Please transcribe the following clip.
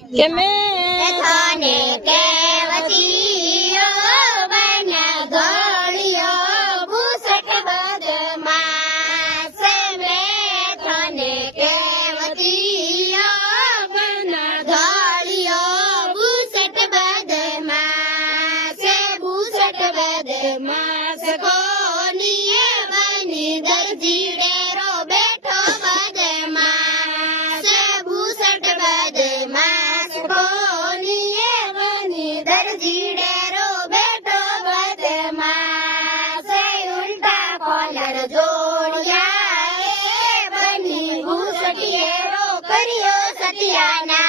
કે મેં થાને કેવતીઓ બન ગોળિયો ભૂસટ બદમાશ મેં થાને કેવતીઓ બન ગોળિયો ભૂસટ બદમાશ કોનીએ બની દરજી ડેરો બેઠો બદમાશ ભૂસટ બદમાશ કોનીએ બની દરજી ડેરો બેઠો બદમાશ ઉલટા કોલર જોડિયા એ બની ભૂસટીએરો કર્યો સટિયાના